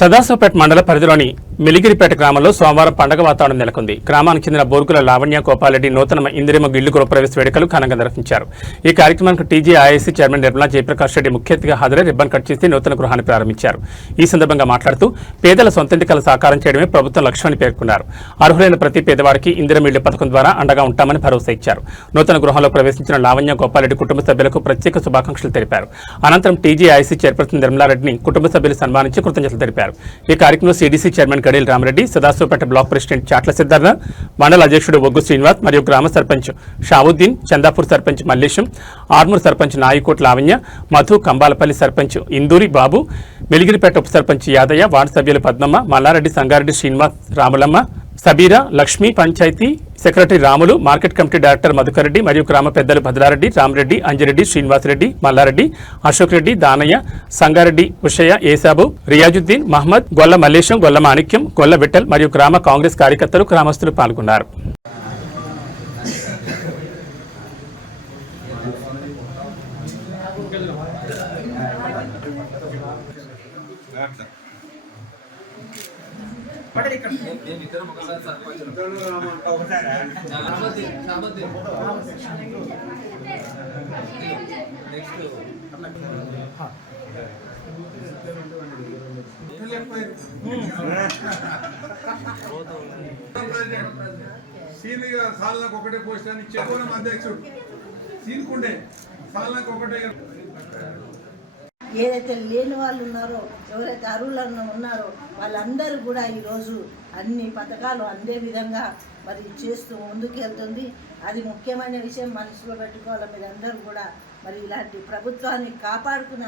సదాశివపేట మండల పరిధిలోని మిలిగిరిపేట గ్రామంలో సోమవారం పండగ వాతావరణం నెలకొంది. గ్రామానికి చెందిన బోర్గుల లావణ్య గోపాలరెడ్డి నూతన ఇందిరమ్మ ఇళ్లు గృహప్రవేశ వేడుకలు ఘనంగా నిర్వహించారు. ఈ కార్యక్రమానికి టీజీఐఐసీ చైర్మన్ నిర్మలా జయప్రకాష్ రెడ్డి ముఖ్య అతిథిగా హాజరై రిబ్బన్ కట్ చేసి నూతన గృహాన్ని ప్రారంభించారు. ఈ సందర్భంగా మాట్లాడుతూ పేదల సొంతింటి కల సాకారం చేయడమే ప్రభుత్వం లక్ష్యమని పేర్కొన్నారు. అర్హులైన ప్రతి పేదవారికి ఇందిరమ్మ ఇళ్ల పథకం ద్వారా అండగా ఉంటామని భరోసా ఇచ్చారు. నూతన గృహంలో ప్రవేశించిన లావణ్య గోపాలరెడ్డి కుటుంబ సభ్యులకు ప్రత్యేక శుభాకాంక్షలు తెలిపారు. అనంతరం టీజీఐఐసీ చైర్పర్సన్ నిర్మలారెడ్డిని కుటుంబ సభ్యులు సన్మానించి కృతజ్ఞతలు తెలిపారు. ఈ కార్యక్రమంలో CDC chairman Gadel Ramareddy, Sadasivpet block president Chatla Siddhartha, మండల అధ్యక్షుడు ఒగ్గు శ్రీనివాస్ మరియు గ్రామ సర్పంచ్ షావుద్దీన్, చందాపూర్ సర్పంచ్ మల్లేశం, ఆర్మూర్ సర్పంచ్ నాయికోట్ లావణ్య, మధు, కంబాలపల్లి సర్పంచ్ ఇందూరి బాబు, మిలిగిరిపేట ఉప సర్పంచ్ యాదయ్య, వార్డు సభ్యులు Padmamma, Malla Reddy, Sangareddy Srinivas, Ramulamma, Sabira, Lakshmi, panchayat secretary Ramulu, market committee director Madhukar Reddy మరియు గ్రామ పెద్దలు భద్రారెడ్డి, రామరెడ్డి, అంజిరెడ్డి, శ్రీనివాసరెడ్డి, మల్లారెడ్డి, అశోక్ రెడ్డి, దానయ్య, సంగారెడ్డి, ఉషయ్య, ఏసాబు, రియాజుద్దీన్, మహమ్మద్, గొల్ల మల్లేశం, గొల్ల మాణిక్యం, గొల్ల విఠల్ మరియు గ్రామ కాంగ్రెస్ కార్యకర్తలు, గ్రామస్తులు పాల్గొన్నారు. సీనిగా సాల్లకు ఒకటే పోస్టాన్ని ఇచ్చేకోనం అధ్యక్షుడు సీన్కుండే సాల్లకు ఒకటే. ఏదైతే లేని వాళ్ళు ఉన్నారో, ఎవరైతే అర్హులను ఉన్నారో వాళ్ళందరూ కూడా ఈరోజు అన్ని పథకాలు అందే విధంగా మరి చేస్తూ ముందుకెళ్తుంది. అది ముఖ్యమైన విషయం మనసులో పెట్టుకోవాలి. మీరందరూ కూడా మరి ఇలాంటి ప్రభుత్వాన్ని కాపాడుకున్న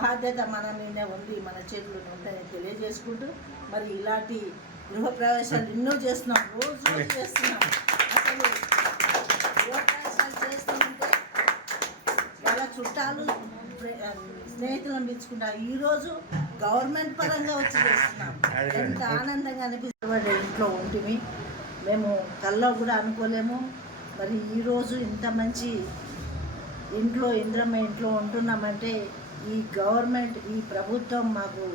బాధ్యత మన మీదే ఉంది, మన చేతుల్లో ఉందని తెలియజేసుకుంటూ మరి ఇలాంటి గృహప్రవేశాలు ఎన్నో చేస్తున్నాం, రోజు చేస్తున్నాం. అసలు గృహప్రవేశాలు చేస్తుంటే వాళ్ళ చుట్టాలు స్నేహితులను పిలుచుకుంటారు. ఈరోజు గవర్నమెంట్ పరంగా వచ్చి చేస్తున్నాం. ఎంత ఆనందంగా అనిపిస్తుంది. ఇంట్లో ఉంటుంది మేము కల్లో కూడా అనుకోలేము. మరి ఈరోజు ఇంత మంచి ఇంట్లో ఇంద్రమ్మ ఇంట్లో ఉంటున్నామంటే ఈ గవర్నమెంట్, ఈ ప్రభుత్వం మాకు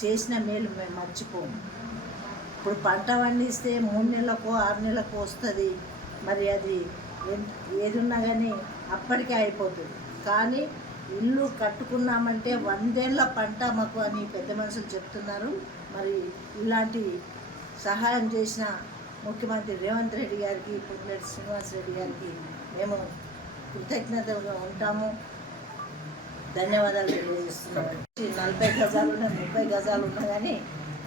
చేసిన మేలు మేము మర్చిపోము. ఇప్పుడు పంట పండిస్తే 3 నెలలకో 6 నెలలకో వస్తుంది. మరి అది ఏది ఉన్నా కానీ అప్పటికే అయిపోతుంది. కానీ ఇల్లు కట్టుకున్నామంటే 100 ఏళ్ల పంట మాకు అని పెద్ద మనుషులు చెప్తున్నారు. మరి ఇలాంటి సహాయం చేసిన ముఖ్యమంత్రి రేవంత్ రెడ్డి గారికి, పొంగులేటి శ్రీనివాస్ రెడ్డి గారికి మేము కృతజ్ఞతగా ఉంటాము. ధన్యవాదాలు తెలియజేస్తున్నాము. 40 గజాలు ఉన్నా 30 గజాలు ఉన్నా కానీ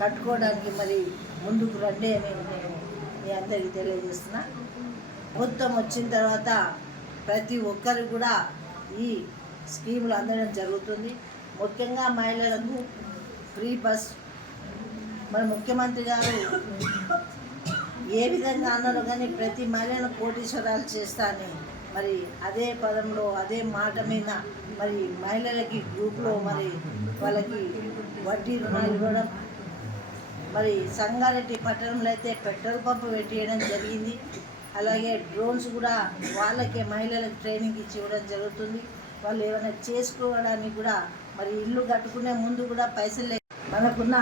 కట్టుకోవడానికి మరి ముందుకు రండి అని నేను మీ అందరికీ తెలియజేస్తున్నా. ప్రభుత్వం వచ్చిన తర్వాత ప్రతి ఒక్కరు కూడా ఈ స్కీములు అందడం జరుగుతుంది. ముఖ్యంగా మహిళలకు ఫ్రీ బస్ మరి ముఖ్యమంత్రి గారు ఏ విధంగా అన్నారో కానీ ప్రతి మహిళను కోటీశ్వరాలు చేస్తానని మరి అదే పదంలో అదే మాట మీద మరి మహిళలకి గ్రూప్లో మరి వాళ్ళకి వడ్డీ రుణాలు ఇవ్వడం, మరి సంగారెడ్డి పట్టణంలో అయితే పెట్రోల్ పంపు పెట్టేయడం జరిగింది. అలాగే డ్రోన్స్ కూడా వాళ్ళకే మహిళలకు ట్రైనింగ్ ఇచ్చి ఇవ్వడం జరుగుతుంది. వాళ్ళు ఏమైనా చేసుకోవడానికి కూడా మరి ఇల్లు కట్టుకునే ముందు కూడా పైసలు మనకున్న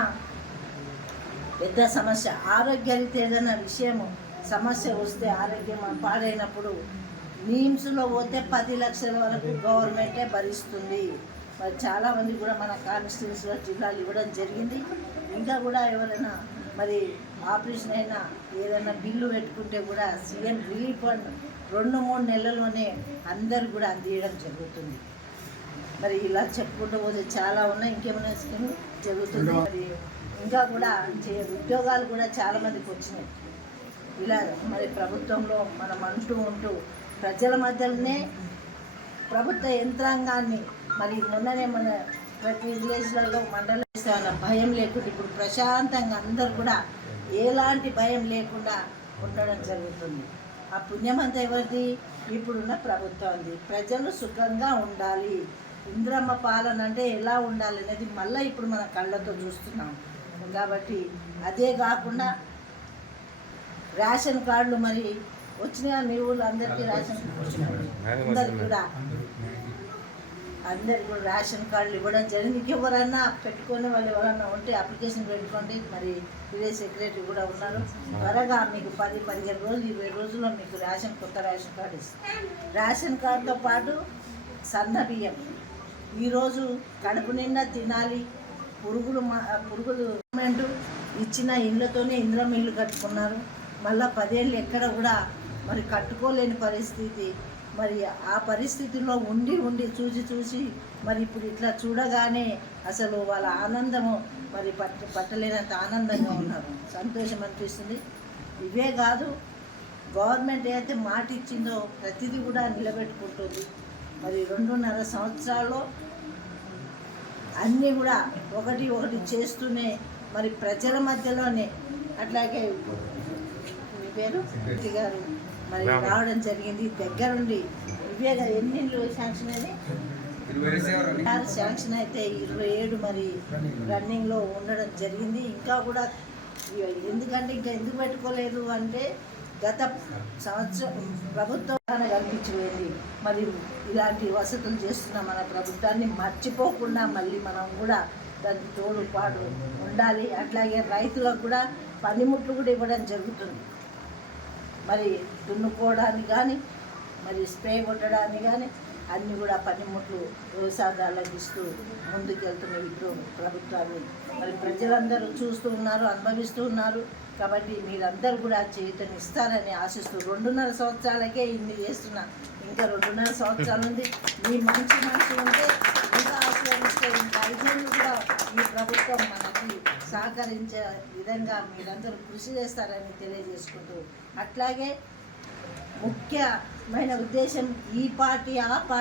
పెద్ద సమస్య ఆరోగ్యానికి ఏదైనా విషయము సమస్య వస్తే ఆరోగ్యం పాడైనప్పుడు నీమ్స్లో పోతే 10 లక్షల వరకు గవర్నమెంటే భరిస్తుంది. మరి చాలామంది కూడా మన కాన్స్టిట్యూన్సీలో జిల్లాలు ఇవ్వడం జరిగింది. ఇంకా కూడా ఎవరైనా మరి ఆపరేషన్ అయినా ఏదైనా బిల్లు పెట్టుకుంటే కూడా సీఎం రిలీఫ్ ఫండ్ 2-3 నెలల్లోనే అందరు కూడా అందియడం జరుగుతుంది. మరి ఇలా చెప్పుకుంటూ పోతే చాలా ఉన్నాయి. ఇంకేమైనా స్కీమ్ జరుగుతుంది. మరి ఇంకా కూడా ఉద్యోగాలు కూడా చాలామందికి వచ్చినాయి. ఇలా మరి ప్రభుత్వంలో మనం ఉంటూ ప్రజల మధ్యలోనే ప్రభుత్వ యంత్రాంగాన్ని మరి మొన్ననే మన ప్రతి విలేజ్లలో మండల భయం లేకుండా ఇప్పుడు ప్రశాంతంగా అందరు కూడా ఎలాంటి భయం లేకుండా ఉండడం జరుగుతుంది. ఆ పుణ్యమంతా ఎవరిది? ఇప్పుడున్న ప్రభుత్వంది. ప్రజలు సుఖంగా ఉండాలి. ఇంద్రమ్మ పాలన అంటే ఎలా ఉండాలి అనేది మళ్ళీ ఇప్పుడు మన కళ్ళతో చూస్తున్నాం. కాబట్టి అదే కాకుండా రేషన్ కార్డులు మరి వచ్చినాయి. మీ ఊళ్ళో అందరికీ రేషన్ అందరికి కూడా అందరు కూడా రేషన్ కార్డులు ఇవ్వడం జరిగింది. ఎవరన్నా పెట్టుకొని వాళ్ళు ఎవరన్నా ఉంటే అప్లికేషన్ పెట్టుకోండి. మరి విలేజ్ సెక్రటరీ కూడా ఉన్నారు. త్వరగా మీకు 10-15 రోజులు 20 రోజుల్లో మీకు కొత్త రేషన్ కార్డు ఇస్తారు. రేషన్ కార్డుతో పాటు సన్న బియ్యం ఈరోజు కడుపు నిండా తినాలి. పురుగులు గవర్నమెంట్ ఇచ్చిన ఇళ్ళతోనే ఇంద్రం ఇల్లు కట్టుకున్నారు. మళ్ళీ 10 ఏళ్ళు ఎక్కడ కూడా మరి కట్టుకోలేని పరిస్థితి. మరి ఆ పరిస్థితిలో ఉండి చూసి మరి ఇప్పుడు ఇట్లా చూడగానే అసలు వాళ్ళ ఆనందము మరి పట్టలేనంత ఆనందంగా ఉన్నారు. సంతోషం అనిపిస్తుంది. ఇవే కాదు, గవర్నమెంట్ ఏదైతే మాట ఇచ్చిందో ప్రతిదీ కూడా నిలబెట్టుకుంటుంది. మరి 2.5 సంవత్సరాల్లో అన్నీ కూడా ఒకటి చేస్తూనే మరి ప్రజల మధ్యలోనే అట్లాగే మీ పేరు గారు మరి రావడం జరిగింది దగ్గరుండి. ఇవే ఎన్ని శాంక్షన్ అని 26 శాంక్షన్ అయితే 27 మరి రన్నింగ్లో ఉండడం జరిగింది. ఇంకా కూడా ఎందుకంటే ఎందుకు పెట్టుకోలేదు అంటే గత సంవత్సరం ప్రభుత్వం కల్పించిపోయింది. మరి ఇలాంటి వసతులు చేస్తున్న మన ప్రభుత్వాన్ని మర్చిపోకుండా మళ్ళీ మనం కూడా దానికి తోడుపాటు ఉండాలి. అట్లాగే రైతులకు కూడా పనిముట్లు కూడా ఇవ్వడం జరుగుతుంది. మరి దున్నుకోవడానికి కానీ మరి స్ప్రే కొట్టడానికి కానీ అన్నీ కూడా పనిముట్లు వ్యవసాయదారులకు ఇస్తూ ముందుకెళ్తున్న ఇప్పుడు ప్రభుత్వాన్ని మరి ప్రజలందరూ చూస్తూ ఉన్నారు, అనుభవిస్తూ ఉన్నారు. కాబట్టి మీరందరూ కూడా చేతనిస్తారని ఆశిస్తూ 2.5 సంవత్సరాలకే ఇన్ని చేస్తున్నా. ఇంకా 2.5 సంవత్సరాలు ఉంది. మీ మంచి ఉంటే ఇంకా ఆశీర్వదిస్తే ఇంకా 5 ఏళ్ళు కూడా ఈ ప్రభుత్వం మనకి సహకరించే విధంగా మీరందరూ కృషి చేస్తారని తెలియజేసుకుంటూ, అట్లాగే ముఖ్యమైన ఉద్దేశం ఈ పార్టీ ఆ పార్టీ